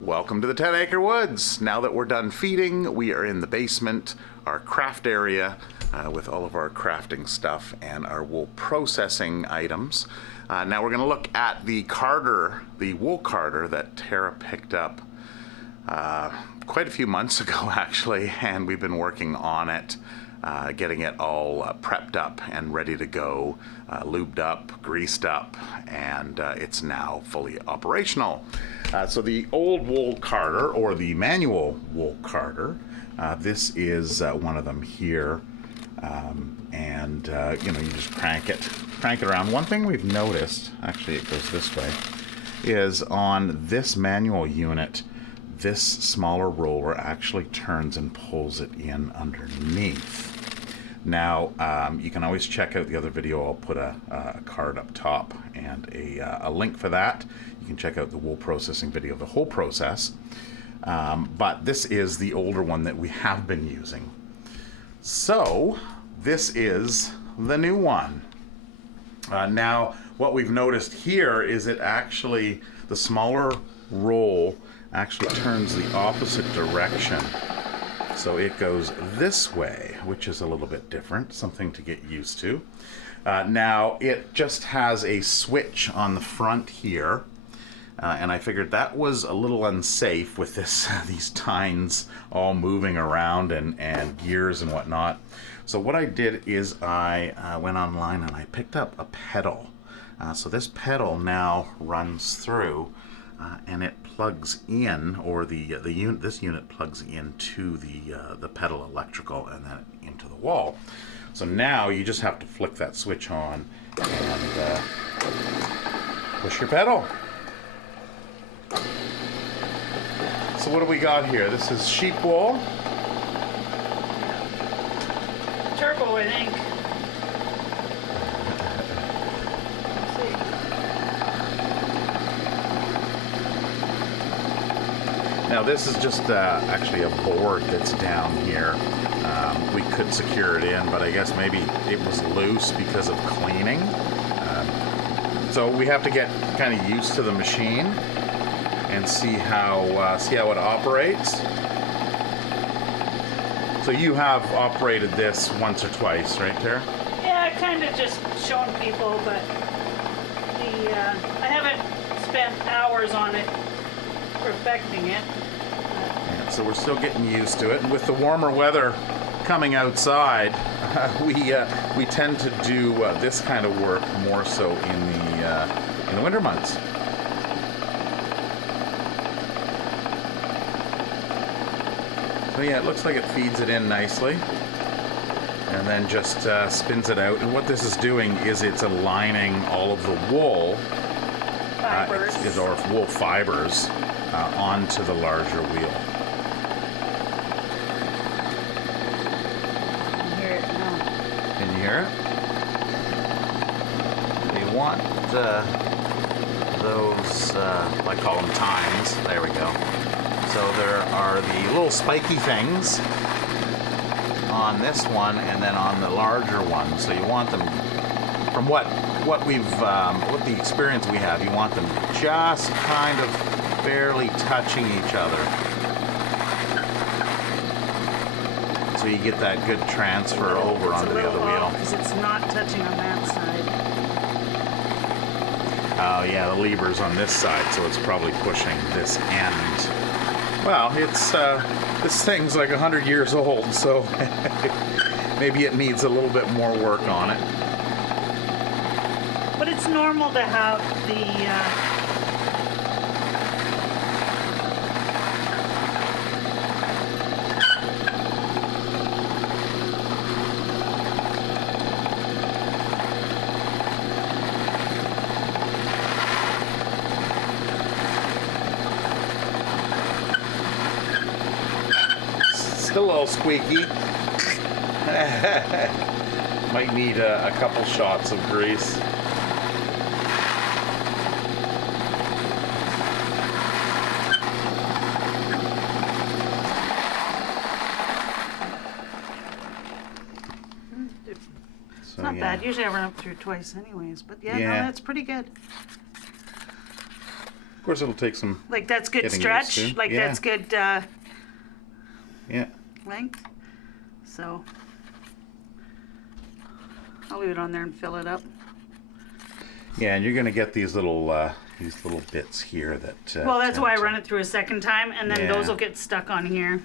Welcome to the 10 Acre Woods. Now that we're done feeding, we are in the basement, our craft area, with all of our crafting stuff and our wool processing items. Now we're going to look at the carder, the wool carder that Tara picked up quite a few months ago actually, and we've been working on it, getting it all prepped up and ready to go, lubed up, greased up, and it's now fully operational. So the old wool carder, or the manual wool carder, this is one of them here, and you know, you just crank it around. One thing we've noticed, actually it goes this way, is on this manual unit, this smaller roller actually turns and pulls it in underneath. Now, you can always check out the other video. I'll put a card up top and a link for that. You can check out the wool processing video, the whole process. But this is the older one that we have been using. So, this is the new one. Now, what we've noticed here is it actually, the smaller roll actually turns the opposite direction. So it goes this way, which is a little bit different, something to get used to. Now, it just has a switch on the front here, and I figured that was a little unsafe with this these tines all moving around and gears and whatnot. So what I did is I went online and I picked up a pedal. So this pedal now runs through, and it plugs in, or this unit plugs into the pedal electrical and then into the wall. So now you just have to flick that switch on and push your pedal. So what do we got here? This is sheep wool. Turbo, I think. Now this is just actually a board that's down here. We could secure it in, but I guess maybe it was loose because of cleaning. So we have to get kind of used to the machine and see how it operates. So you have operated this once or twice, right, Tara? Yeah, kind of just showing people, but I haven't spent hours on it, perfecting it. Yeah, so we're still getting used to it, and with the warmer weather coming outside, we tend to do this kind of work more so in the winter months. So yeah, it looks like it feeds it in nicely, and then just spins it out. And what this is doing is it's aligning all of the wool Fibers. or wool fibers onto the larger wheel. Can you hear it? We want those, I call them tines. There we go. So there are the little spiky things on this one, and then on the larger one. So you want them, from what the experience we have, you want them just kind of barely touching each other. So you get that good transfer over onto the other wheel. Because it's not touching on that side. Oh yeah, the lever's on this side, so it's probably pushing this end. Well, this thing's like 100 years old, so maybe it needs a little bit more work on it. But It's normal to have the Still a little squeaky. Might need a couple shots of grease. It's not bad. Usually I run up through twice anyways, but yeah, no, that's pretty good. Of course, it'll take some. Like that's good getting stretch. used to. Like Yeah. that's good Yeah. length. So I'll leave it on there and fill it up. Yeah, and you're gonna get these little bits here that. Well, that's why I tend to- run it through a second time, and then Yeah. those will get stuck on here.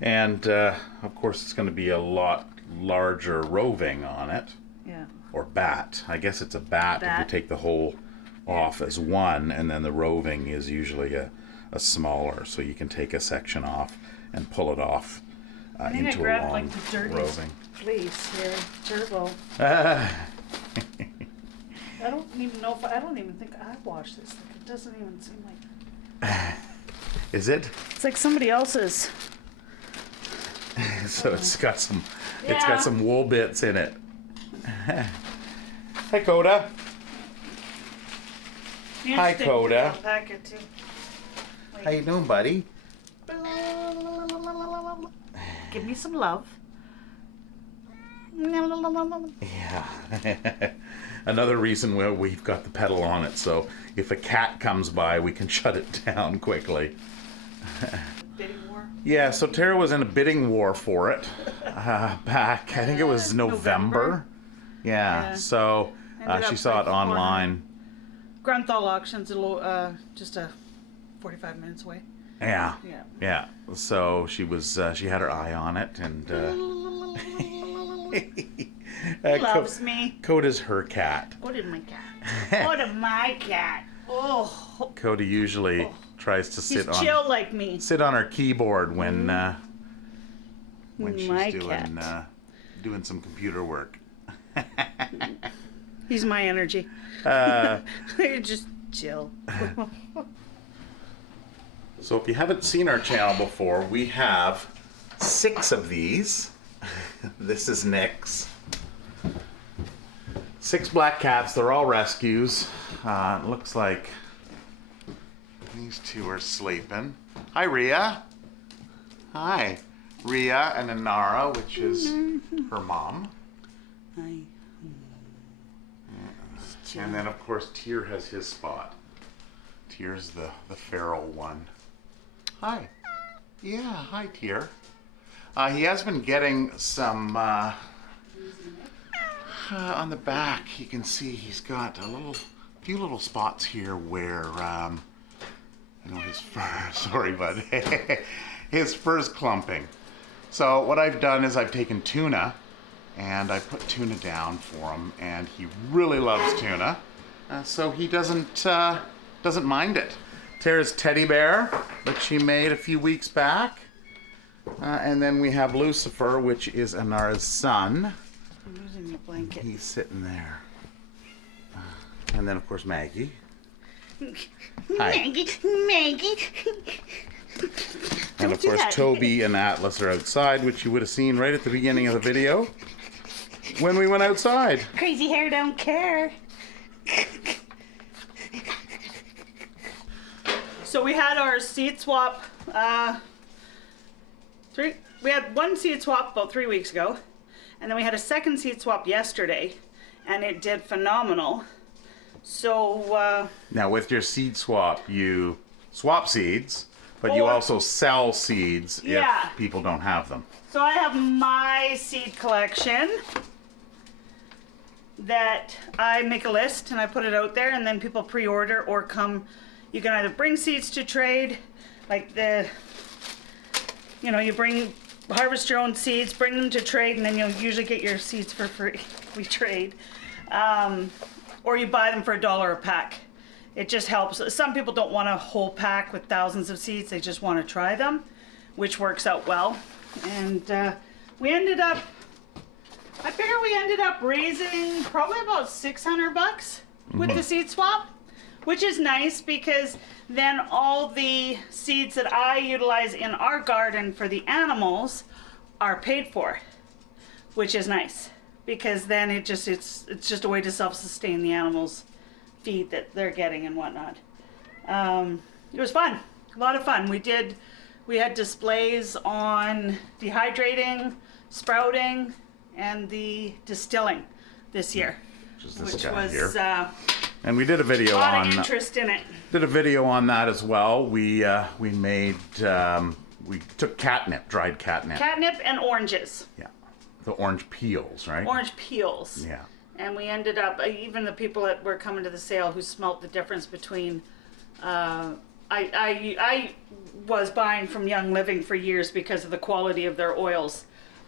And of course, it's going to be a lot larger roving on it, Yeah. or bat. I guess it's a bat if you Bat. take the whole off as one, and then the roving is usually a smaller, so you can take a section off and pull it off I think I into a grabbed long like the dirtiest roving. fleece here, turbo. I don't even know if I don't even think I washed this. Like, it doesn't even seem like Is it? it's like somebody else's. So it's got some Yeah. wool bits in it. Hi, Coda. Hi, Interesting Coda. alpaca too. How you doing, buddy? Give me some love. Yeah. Another reason why we've got the pedal on it, so if a cat comes by, we can shut it down quickly. Bidding war. Yeah, so Tara was in a bidding war for it back, I think it was November. Yeah, Yeah. so Ended she up saw it like online. Grunthal auction's a little, just 45 minutes away. Yeah, Yeah. yeah. So she was, she had her eye on it, and He loves me. Coda's her cat. What did my cat? What did my cat? Oh, Coda usually tries to he's sit on chill like me. her keyboard when she's My doing cat. doing some computer work. He's my energy. Just chill. So if you haven't seen our channel before, we have 6 of these. This is Nick's. 6 black cats. They're all rescues. It looks like these 2 are sleeping. Hi, Rhea. Hi. Rhea and Inara, which is her mom. Hi. And then, of course, Tyr has his spot. Tyr's the feral one. Hi. Yeah, hi, Tyr. He has been getting some, on the back, you can see he's got few little spots here where, his fur, sorry, bud, his fur's clumping. So what I've done is I've taken tuna, and I put tuna down for him, and he really loves tuna, so he doesn't mind it. Tara's teddy bear that she made a few weeks back, and then we have Lucifer, which is Anara's son. I'm losing your blanket. He's sitting there, and then of course Maggie. Hi. Maggie. And of do course that. Toby and Atlas are outside, which you would have seen right at the beginning of the video when we went outside. Crazy hair don't care. So we had our seat swap. We had one seat swap about 3 weeks ago, and then we had a second seat swap yesterday, and it did phenomenal. So Now with your seed swap, you swap seeds, but you Or- also sell seeds Yeah. if people don't have them. So I have my seed collection that I make a list and I put it out there, and then people pre-order or come. You can either bring seeds to trade, like you bring, harvest your own seeds, bring them to trade, and then you'll usually get your seeds for free. We trade. Or you buy them for $1 a pack. It just helps. Some people don't want a whole pack with thousands of seeds. They just want to try them, which works out well. And we ended up, I figure we ended up raising probably about $600 with the seed swap, which is nice because then all the seeds that I utilize in our garden for the animals are paid for, which is nice because then it's just a way to self-sustain the animals' feed that they're getting and whatnot. It was fun, a lot of fun. We had displays on dehydrating, sprouting, and the distilling this year, Which which guy was here. And we did a video a lot on of interest in it. that as well. We made we took catnip, dried catnip. Catnip and oranges. Yeah, the orange peels, right? Orange peels. Yeah. And we ended up, even the people that were coming to the sale who smelt the difference between, I was buying from Young Living for years because of the quality of their oils.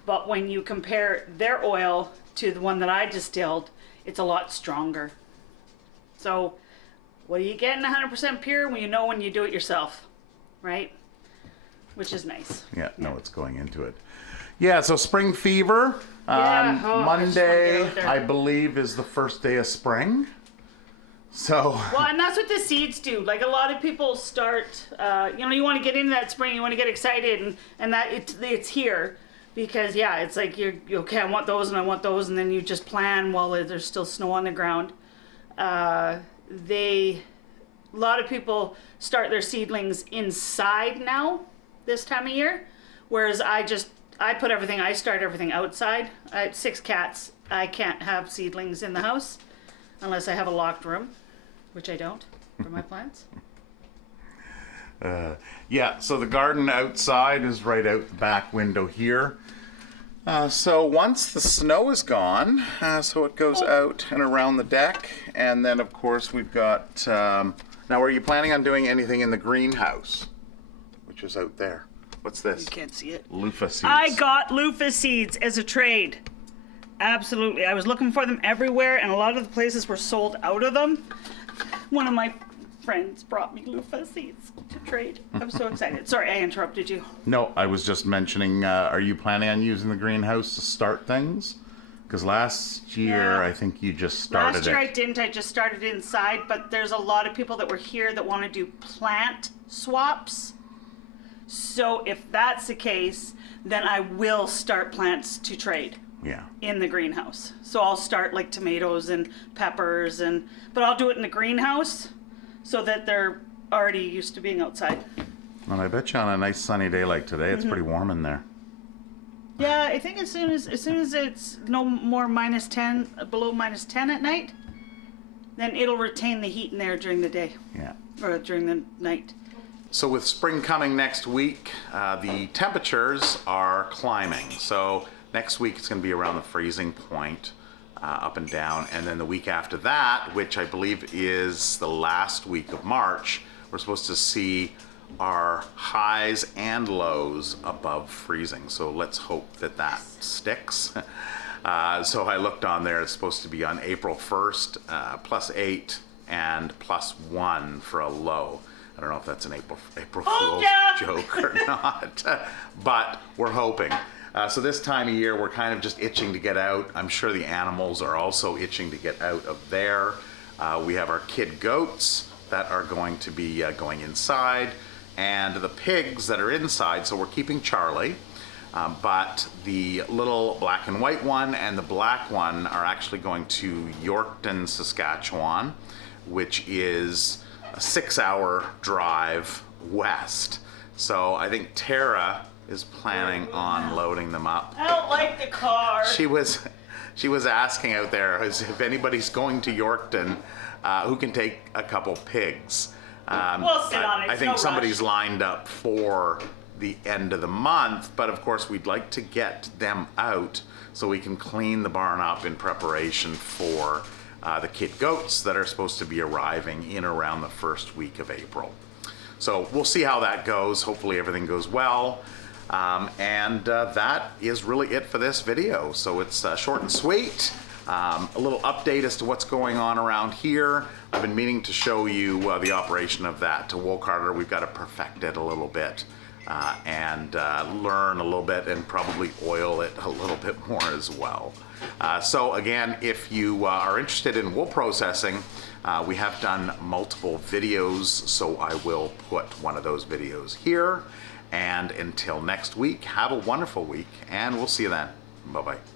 But when you compare their oil to the one that I distilled, it's a lot stronger. So what are you getting 100% pure when you do it yourself, right? Which is nice. Yeah, know what's going into it. Yeah, so spring fever. Yeah, Monday, I believe, is the first day of spring. So. Well, and that's what the seeds do. Like a lot of people start, you want to get into that spring, you want to get excited, and that it's here. Because, yeah, it's like, you're okay, I want those and I want those, and then you just plan while there's still snow on the ground. A lot of people start their seedlings inside now, this time of year, whereas I start everything outside. I have 6 cats. I can't have seedlings in the house unless I have a locked room, which I don't for my plants. Yeah, so the garden outside is right out the back window here. So once the snow is gone, so it goes out and around the deck, and then of course we've got, now are you planning on doing anything in the greenhouse, which is out there? What's this? You can't see it. Loofah seeds. I got loofah seeds as a trade. Absolutely. I was looking for them everywhere, and a lot of the places were sold out of them. One of my friends brought me loofah seeds to trade. I'm so excited. Sorry, I interrupted you. No, I was just mentioning, are you planning on using the greenhouse to start things? Because last year, Yeah. I think you just started Last year it. I didn't. I just started inside, but there's a lot of people that were here that want to do plant swaps. So if that's the case, then I will start plants to trade Yeah. in the greenhouse. So I'll start like tomatoes and peppers, but I'll do it in the greenhouse so that they're already used to being outside. And I bet you on a nice sunny day like today, Mm-hmm. it's pretty warm in there. Yeah, I think as soon as it's no more -10, below -10 at night, then it'll retain the heat in there during the day Yeah. or during the night. So with spring coming next week, the temperatures are climbing. So next week it's going to be around the freezing point, up and down. And then the week after that, which I believe is the last week of March, we're supposed to see our highs and lows above freezing. So let's hope that that sticks. So I looked on there, it's supposed to be on April 1st, +8 and +1 for a low. I don't know if that's an April Fool's joke or not, but we're hoping. So this time of year, we're kind of just itching to get out. I'm sure the animals are also itching to get out of there. We have our kid goats that are going to be going inside, and the pigs that are inside, so we're keeping Charlie. But the little black and white one and the black one are actually going to Yorkton, Saskatchewan, which is a 6-hour drive west. So I think Tara is planning on loading them up. I don't like the car. She was asking out there if anybody's going to Yorkton who can take a couple pigs. We'll sit on it. I It's think no somebody's rush. lined up for the end of the month, but of course we'd like to get them out so we can clean the barn up in preparation for the kid goats that are supposed to be arriving in around the first week of April. So we'll see how that goes. Hopefully everything goes well. And that is really it for this video. So it's short and sweet. A little update as to what's going on around here. I've been meaning to show you the operation of that wool carder. We've got to perfect it a little bit and learn a little bit and probably oil it a little bit more as well. So again, if you are interested in wool processing, we have done multiple videos, so I will put one of those videos here. And until next week, have a wonderful week, and we'll see you then. Bye-bye.